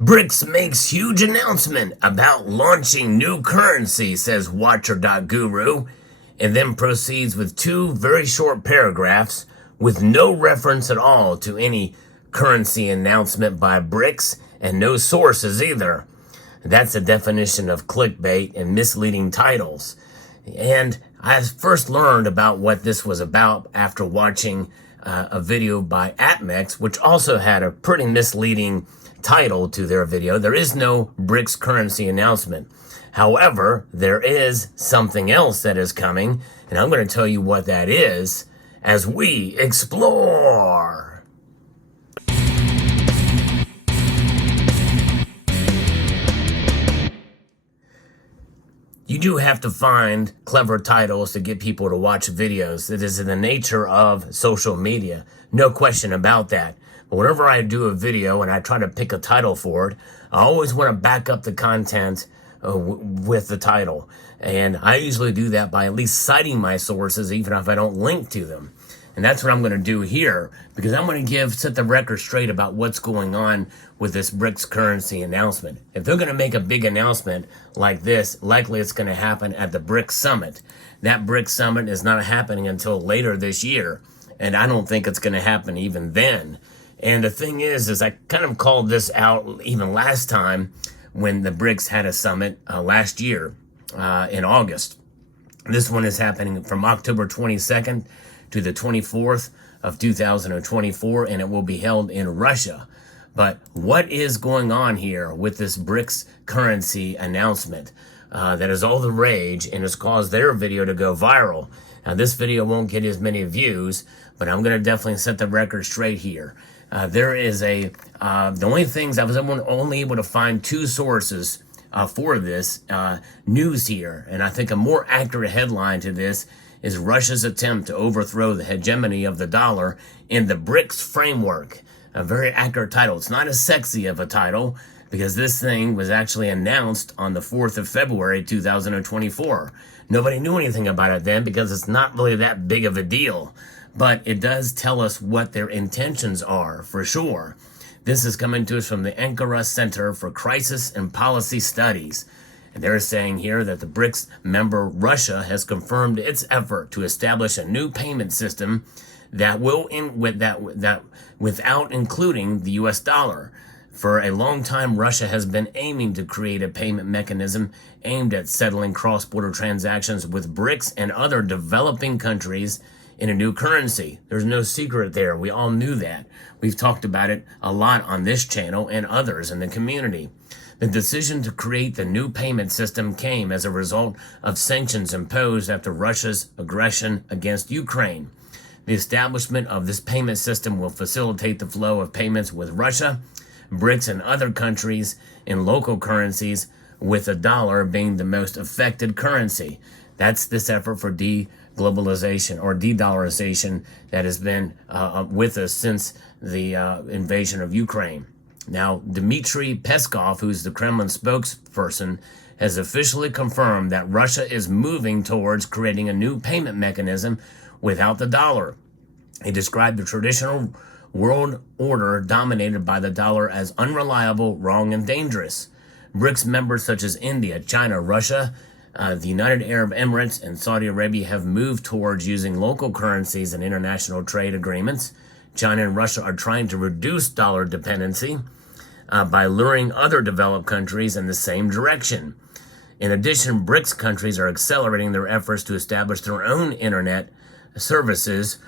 BRICS makes huge announcement about launching new currency, says Watcher.guru, and then proceeds with two very short paragraphs with no reference at all to any currency announcement by BRICS and no sources either. That's a definition of clickbait and misleading titles. And I first learned about what this was about after watching a video by APMEX, which also had a pretty misleading title to their video. There is no BRICS currency announcement. However, there is something else that is coming, and I'm going to tell you what that is as we explore. You do have to find clever titles to get people to watch videos. It is in the nature of social media. No question about that. But whenever I do a video and I try to pick a title for it, I always want to back up the content with the title. And I usually do that by at least citing my sources, even if I don't link to them. And that's what I'm going to do here, because I'm going to set the record straight about what's going on with this BRICS currency announcement. If they're going to make a big announcement like this, likely it's going to happen at the BRICS summit. That BRICS summit is not happening until later this year, and I don't think it's going to happen even then. And the thing is I kind of called this out even last time when the BRICS had a summit last year in August. This one is happening from October 22nd to the 24th of 2024, and it will be held in Russia. But what is going on here with this BRICS currency announcement that is all the rage and has caused their video to go viral? Now, this video won't get as many views, but I'm going to definitely set the record straight here. There is the only things I was only able to find two sources for this news here, and I think a more accurate headline to this is Russia's attempt to overthrow the hegemony of the dollar in the BRICS framework. A very accurate title. It's not as sexy of a title because this thing was actually announced on the 4th of February 2024. Nobody knew anything about it then because it's not really that big of a deal. But it does tell us what their intentions are, for sure. This is coming to us from the Ankara Center for Crisis and Policy Studies. And they're saying here that the BRICS member Russia has confirmed its effort to establish a new payment system that will without including the US dollar. For a long time, Russia has been aiming to create a payment mechanism aimed at settling cross-border transactions with BRICS and other developing countries in a new currency. There's no secret there. We all knew that. We've talked about it a lot on this channel and others in the community. The decision to create the new payment system came as a result of sanctions imposed after Russia's aggression against Ukraine. The establishment of this payment system will facilitate the flow of payments with Russia, BRICS, and other countries in local currencies, with the dollar being the most affected currency. That's this effort for de-globalization or de-dollarization that has been with us since the invasion of Ukraine. Now, Dmitry Peskov, who's the Kremlin spokesperson, has officially confirmed that Russia is moving towards creating a new payment mechanism without the dollar. He described the traditional world order dominated by the dollar as unreliable, wrong, and dangerous. BRICS members such as India, China, Russia, the United Arab Emirates, and Saudi Arabia have moved towards using local currencies in international trade agreements. China and Russia are trying to reduce dollar dependency by luring other developed countries in the same direction. In addition, BRICS countries are accelerating their efforts to establish their own internet services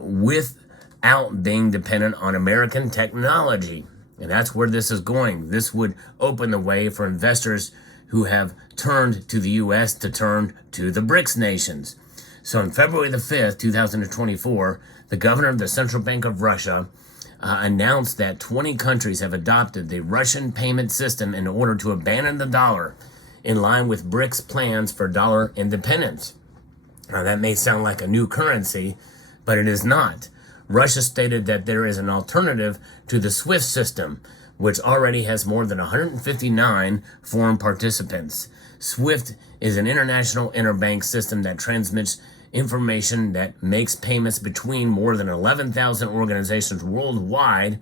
without being dependent on American technology. And that's where this is going. This would open the way for investors who have turned to the U.S. to turn to the BRICS nations. So on February the 5th, 2024, the governor of the Central Bank of Russia announced that 20 countries have adopted the Russian payment system in order to abandon the dollar, in line with BRICS plans for dollar independence. Now, that may sound like a new currency, but it is not. Russia stated that there is an alternative to the SWIFT system, which already has more than 159 foreign participants. SWIFT is an international interbank system that transmits information that makes payments between more than 11,000 organizations worldwide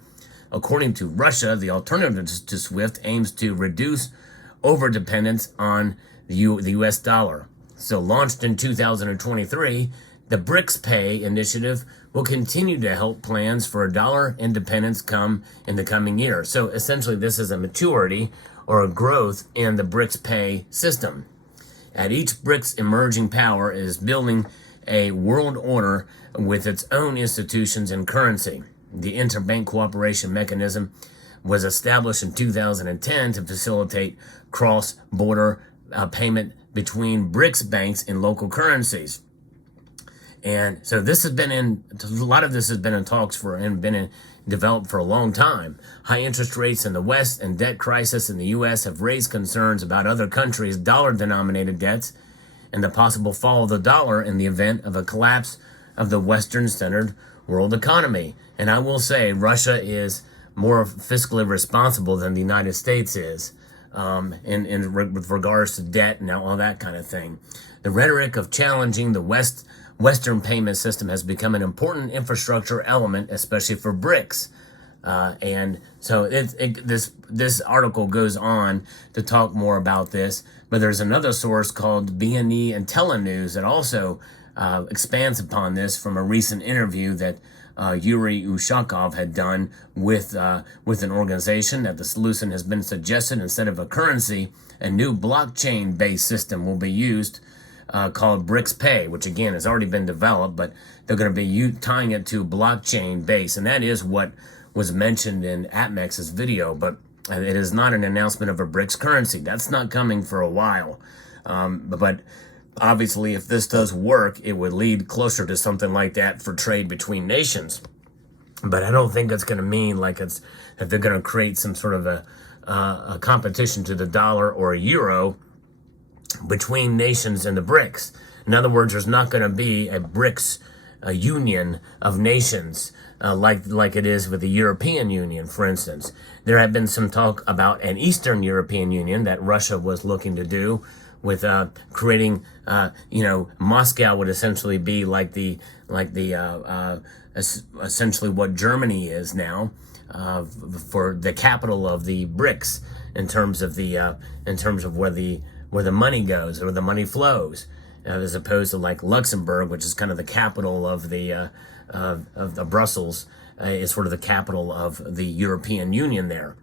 According to Russia, the alternative to SWIFT aims to reduce overdependence on the U.S. dollar. So launched in 2023, the BRICS Pay initiative will continue to help plans for a dollar independence come in the coming year. So essentially, this is a maturity or a growth in the BRICS Pay system. At each BRICS emerging power is building a world order with its own institutions and currency. The Interbank Cooperation Mechanism was established in 2010 to facilitate cross-border payment between BRICS banks in local currencies. And so this has been a lot of this has been in talks for and been developed for a long time. High interest rates in the West and debt crisis in the U.S. have raised concerns about other countries' dollar-denominated debts and the possible fall of the dollar in the event of a collapse of the Western-centered world economy. And I will say Russia is more fiscally responsible than the United States is with regards to debt and all that kind of thing. The rhetoric of challenging the Western payment system has become an important infrastructure element, especially for BRICS. And so this article goes on to talk more about this, but there's another source called BNE and Telenews that also expands upon this from a recent interview that Yuri Ushakov had done with an organization that the solution has been suggested instead of a currency, a new blockchain-based system will be used called BRICS Pay, which again has already been developed, but they're going to be tying it to blockchain base, and that is what was mentioned in APMEX's video, but it is not an announcement of a BRICS currency. That's not coming for a while, but obviously if this does work, it would lead closer to something like that for trade between nations. But I don't think it's going to mean that they're going to create some sort of a competition to the dollar or a euro between nations in the BRICS. In other words, there's not going to be a BRICS union of nations like it is with the European Union, for instance. There had been some talk about an Eastern European Union that Russia was looking to do with creating, Moscow would essentially be essentially what Germany is now for the capital of the BRICS in terms of where the money goes or the money flows, as opposed to like Luxembourg, which is kind of the capital of the Brussels, is sort of the capital of the European Union there.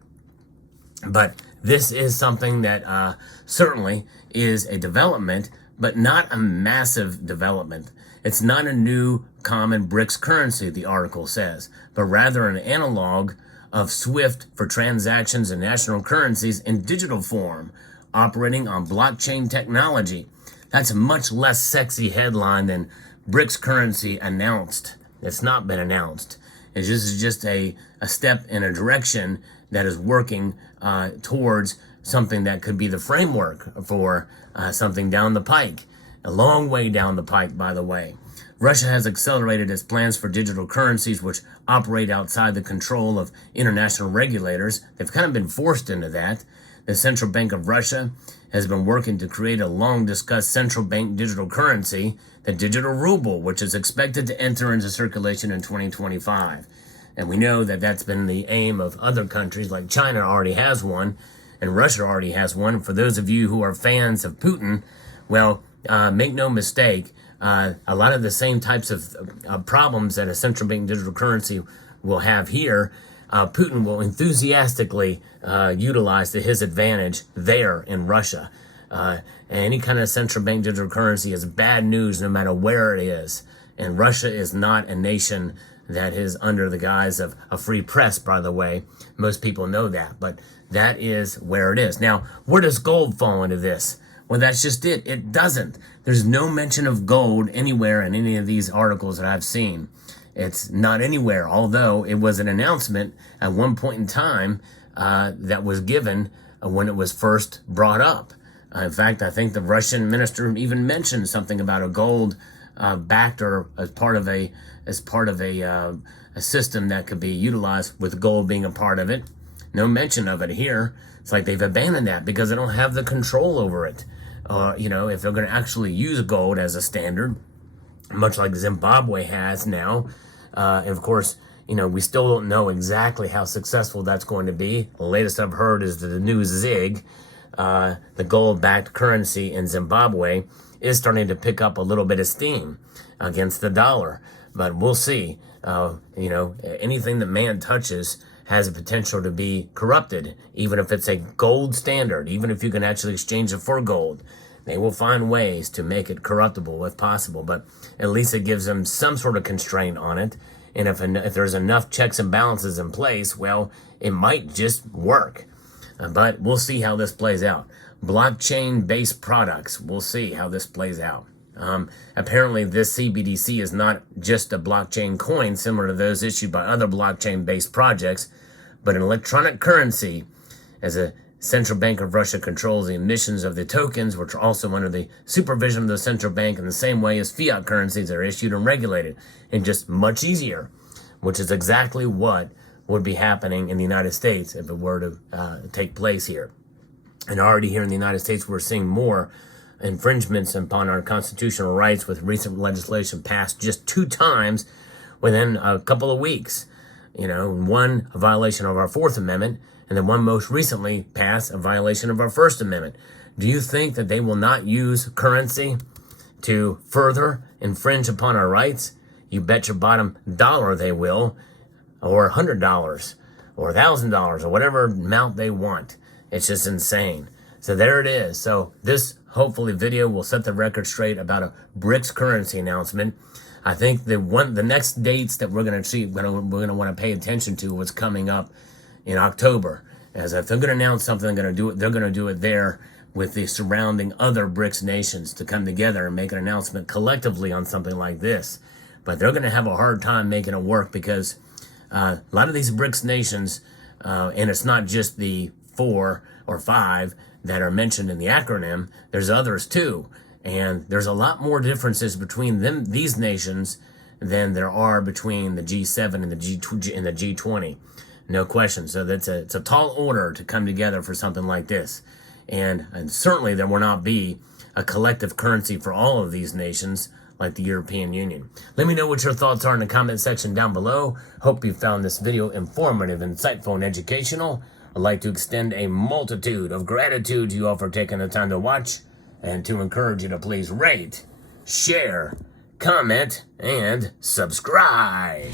But this is something that certainly is a development, but not a massive development. It's not a new common BRICS currency, the article says, but rather an analog of SWIFT for transactions in national currencies in digital form, operating on blockchain technology. That's a much less sexy headline than BRICS currency announced. It's not been announced. It's just a step in a direction that is working towards something that could be the framework for something down the pike. A long way down the pike, by the way. Russia has accelerated its plans for digital currencies which operate outside the control of international regulators. They've kind of been forced into that. The Central Bank of Russia has been working to create a long-discussed central bank digital currency, the digital ruble, which is expected to enter into circulation in 2025. And we know that that's been the aim of other countries, like China already has one, and Russia already has one. For those of you who are fans of Putin, well, make no mistake, a lot of the same types of problems that a central bank digital currency will have here, Putin will enthusiastically utilize to his advantage there in Russia. Any kind of central bank digital currency is bad news no matter where it is. And Russia is not a nation that is under the guise of a free press, by the way. Most people know that, but that is where it is. Now, where does gold fall into this? Well, that's just it. It doesn't. There's no mention of gold anywhere in any of these articles that I've seen. It's not anywhere, although it was an announcement at one point in time that was given when it was first brought up. In fact, I think the Russian minister even mentioned something about a gold backed or as part of a system that could be utilized with gold being a part of it. No mention of it here. It's like they've abandoned that because they don't have the control over it. If they're going to actually use gold as a standard, much like Zimbabwe has now. And of course, we still don't know exactly how successful that's going to be. The latest I've heard is that the new ZiG, the gold-backed currency in Zimbabwe, is starting to pick up a little bit of steam against the dollar. But we'll see. Anything that man touches has a potential to be corrupted, even if it's a gold standard, even if you can actually exchange it for gold. They will find ways to make it corruptible if possible, but at least it gives them some sort of constraint on it. And if there's enough checks and balances in place, well, it might just work. But we'll see how this plays out. Blockchain-based products, we'll see how this plays out. Apparently, this CBDC is not just a blockchain coin similar to those issued by other blockchain-based projects, but an electronic currency, as a central bank of Russia controls the emissions of the tokens, which are also under the supervision of the central bank in the same way as fiat currencies are issued and regulated, and just much easier, which is exactly what would be happening in the United States if it were to take place here. And already here in the United States, we're seeing more infringements upon our constitutional rights with recent legislation passed just 2 times within a couple of weeks. One, a violation of our 4th Amendment, and then one most recently passed, a violation of our First Amendment. Do you think that they will not use currency to further infringe upon our rights? You bet your bottom dollar they will, or $100, or $1,000, or whatever amount they want. It's just insane. So there it is. So this, hopefully, video will set the record straight about a BRICS currency announcement. I think the next dates that we're going to see, we're going to want to pay attention to what's coming up in October. As if they're going to announce something, they're going to do it there with the surrounding other BRICS nations to come together and make an announcement collectively on something like this. But they're going to have a hard time making it work because a lot of these BRICS nations, and it's not just the 4 or 5 that are mentioned in the acronym, there's others too. And there's a lot more differences between these nations than there are between the G7 and the G20. No question. So it's a tall order to come together for something like this. And certainly there will not be a collective currency for all of these nations like the European Union. Let me know what your thoughts are in the comment section down below. Hope you found this video informative, insightful, and educational. I'd like to extend a multitude of gratitude to you all for taking the time to watch, and to encourage you to please rate, share, comment, and subscribe.